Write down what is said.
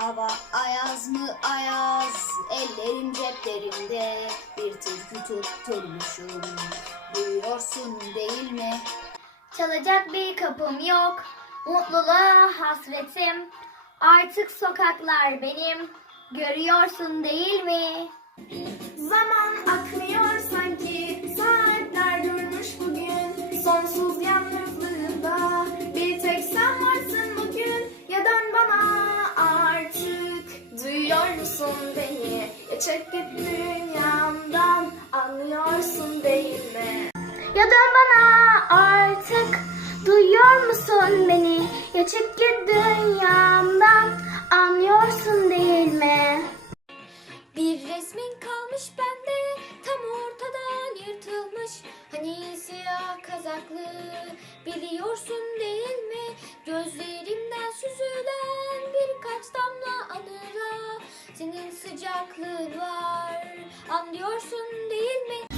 Ayaz mı ayaz, ellerim ceplerimde Bir türkü tutturmuşum, duyuyorsun değil mi? Çalacak bir kapım yok, mutluluğa hasretim. Artık sokaklar benim, görüyorsun değil mi? Musun beni Ya çek dünyamdan Anlıyorsun değil mi Ya dön bana artık, duyuyor musun beni? Ya çık git dünyamdan, anlıyorsun değil mi? Bir resmin kalmış bende tam ortadan yırtılmış Hani siyah kazaklı biliyorsun değil mi Gözlerimden süzülen birkaç damla anıra Senin sıcaklığın var. Anlıyorsun değil mi